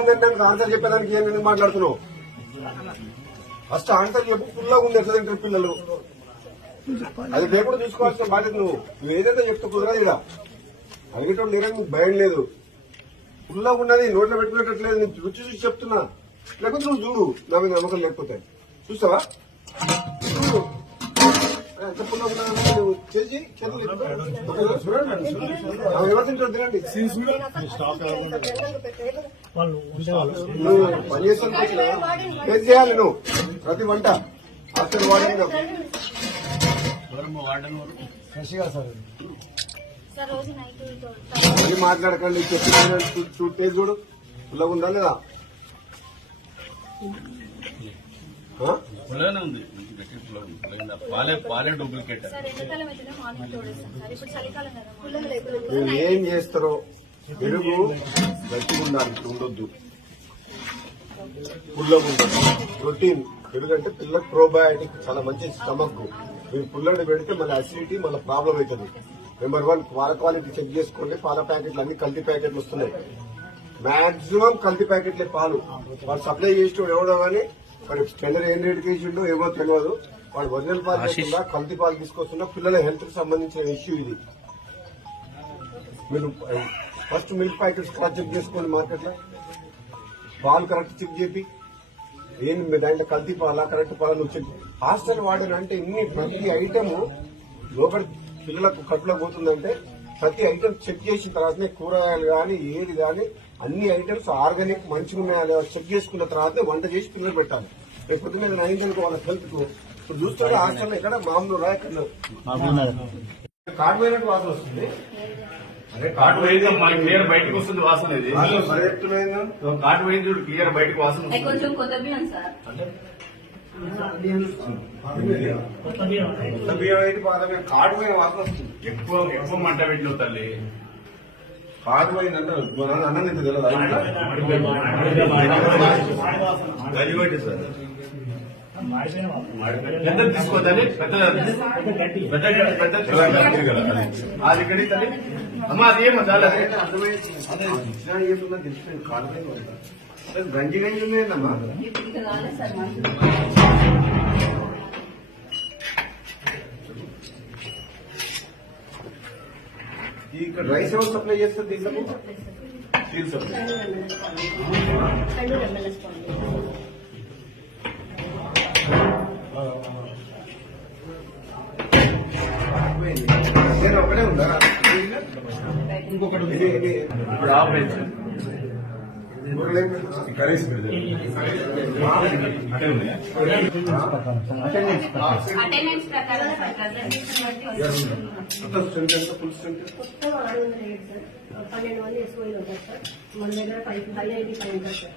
ఉందంటే ఆన్సర్ చెప్పేదానికి ఏంటంటే మాట్లాడుతున్నావు? ఫస్ట్ ఆన్సర్ చెప్పు ఫుల్గా ఉంది ఎట్లా తింటారు పిల్లలు? అది లేకుండా చూసుకోవాల్సిన బాధ్యత నువ్వు. నువ్వు ఏదైతే చెప్తే కుదరదు ఇలా. అడిగేటప్పుడు నేనే నీకు భయం లేదు. ఫుల్గా ఉన్నది నోట్లో పెట్టుకునేటట్లేదు నేను రుచి చూసి చెప్తున్నా. లేకపోతే నువ్వు చూడు నా మీద నమ్మకం లేకపోతే. చూస్తావా? చూడు. ఎంత చేసి తినండి నువ్వు పని చేస్తాను చేయాలి నువ్వు ప్రతి వంట అసలు వాడిన మాట్లాడకండి చెప్పి చూస్తే చూడు. ఇలా ఉందా లేదా గట్టి ఉంది. పాలే పాలే డూప్లికేట్ ఏం చేస్తారో పెరుగు గట్టిగా ఉండాలి ఉండొద్దు పుల్లగా ఉండదు ప్రోటీన్. పెరుగు అంటే పిల్లలకు ప్రోబయాటిక్ చాలా మంచి స్టమక్ మీరు పుల్లడి పెడితే మళ్ళీ అసిడిటీ మళ్ళీ ప్రాబ్లం అవుతుంది. నెంబర్ వన్ పాల క్వాలిటీ చెక్ చేసుకోండి. పాల ప్యాకెట్లు అన్ని కల్తీ ప్యాకెట్లు వస్తున్నాయి. మాక్సిమం కల్తీ ప్యాకెట్లే పాలు. వాడు సప్లై చేసిన ఎవడో కానీ మరి టెండర్ ఏం రేటుకి ఇచ్చిండో ఏమో తెలియదు. వాడు ఒరిజినల్ పాలు తీసుకున్నా కల్తీ పాలు తీసుకొస్తున్నా పిల్లల హెల్త్కి సంబంధించిన ఇష్యూ ఇది. మీరు first milk packets correct check చేసుకోండి మార్కెట్లో. పాలు కరెక్ట్ చెక్ చేపి. ఏం దాంట్లో కల్తీ పాలా కరెక్ట్ పాలా నువ్వు చెక్ హాస్టల్ వాడిన అంటే ఇన్ని ప్రతి ఐటమ్ లోపల పిల్లలకు కడుపులో పోతుందంటే ప్రతి ఐటమ్ చెక్ చేసిన తర్వాతనే కూరగాయలు కానీ ఏది కానీ అన్ని ఐటమ్స్ ఆర్గానిక్ మంచిగా ఉన్నాయా? చెక్ చేసుకున్న తర్వాతనే వంట చేసి పిల్లలు పెట్టాలి. రేపు పొద్దున్న మీద అయిందనుకో వాళ్ళ హెల్త్కు ఇప్పుడు చూస్తే హాస్టల్ ఎక్కడ మామూలు రా ఎక్కడ కార్డు పోయినట్టు వాసన వస్తుంది? అదే కాటు మనకి క్లియర్ బయటకు వస్తుంది వాసన ఇది. కాటు వేయింది చూడు క్లియర్ బయటకు వాసన కొత్త బియ్యం అయితే కాడు పోయిన వాసన వస్తుంది. ఎక్కువ ఎక్కువ మంట పెట్టిన తల్లి. కాడు పోయిందంటే మన అన్నం ఇంత తెలియదు? గలిపెట్టి సార్. పెద్ద తీసుకోదని పెద్ద పెద్ద పెద్ద అది ఇక్కడి తల్లి అమ్మ అది ఏమో చాలా. అర్థమైంది. అదే ఇచ్చినా ఏమున్నా తెలిసిపోయింది కాడు పోయిన వాసన. అదే గంజి గంజి ఉన్నాయన్నమ్మా ఇప్పుడు ఇక కాలేదు సార్ మాకు ఈ ఇక్కడ రైస్ ఎవరు సప్లై చేస్తారు దీంట్లో? Steel supply. నేను ఒకటే ఉందా. ఇంకొకటి ఇప్పుడు ఆపరేషన్ పన్నెండు మంది ఎస్ఓలు ఉంటారు సార్. మన దగ్గర five five I D five ఉంటారు సార్.